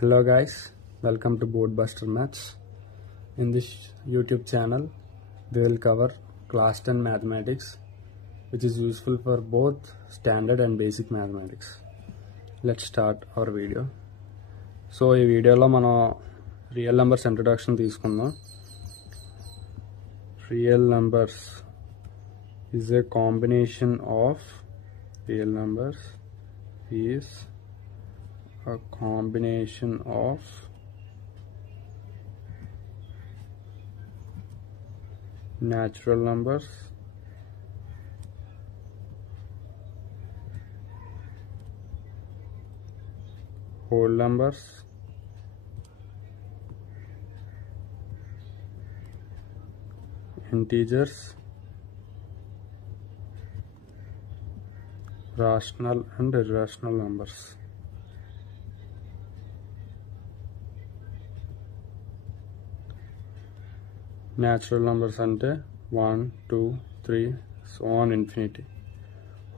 Hello guys, welcome to Boardbuster Maths. In this YouTube channel we will cover class 10 mathematics, which is useful for both standard and basic mathematics. Let's start our video. So ఈ వీడియోలో మనం real numbers introduction తీసుకుందాం. Real numbers is a combination of real numbers is a combination of natural numbers whole numbers integers rational and irrational numbers. Natural numbers ante 1 2 3 so on infinity.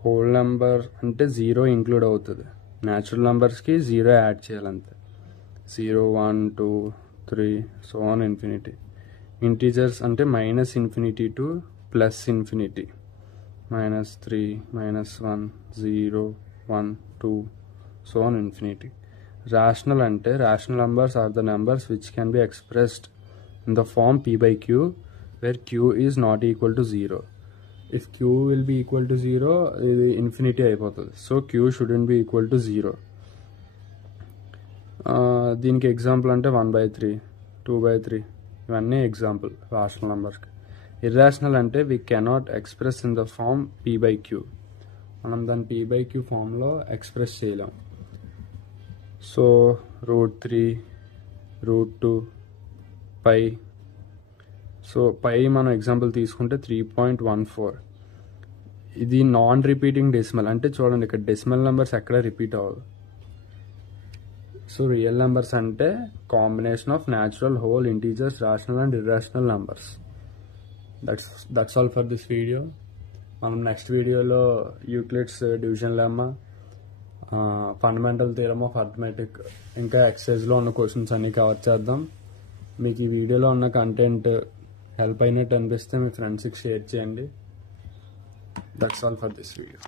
Whole number ante 0 include avutadi. Natural numbers ki 0 add cheyalante. 0 1 2 3 so on infinity. Integers ante minus infinity to plus infinity. Minus 3 minus 1 0 1 2 so on infinity. Rational ante rational numbers are the numbers which can be expressed in the form p by q, where q is not equal to 0. If q will be equal to 0, infinity అయిపోతుంది. So q shouldn't be equal to 0. దీనికి example అంటే 1/3 2/3 ఇవన్నీ example rational నెంబర్స్కి. Irrational అంటే we cannot express in the form p by q. మనం దాన్ని p by q ఫామ్లో express చేయలేం. So √3 √2 pi. సో పై మనం ఎగ్జాంపుల్ తీసుకుంటే 3.14. ఇది నాన్ రిపీటింగ్ డెసిమల్ అంటే చూడండి ఇక్కడ డెసిమల్ నెంబర్స్ ఎక్కడ రిపీట్ అవ్వదు. సో రియల్ నెంబర్స్ అంటే combination of natural whole integers rational and irrational numbers. That's all for this video. మనం నెక్స్ట్ వీడియోలో Euclid's division lemma, fundamental theorem of arithmetic ఇంకా ఎక్సైజ్లో ఉన్న క్వశ్చన్స్ అన్ని కవర్ చేద్దాం. మీకు ఈ వీడియోలో ఉన్న కంటెంట్ హెల్ప్ అయినట్టు అనిపిస్తే మీ ఫ్రెండ్స్కి షేర్ చేయండి. That's all for this video.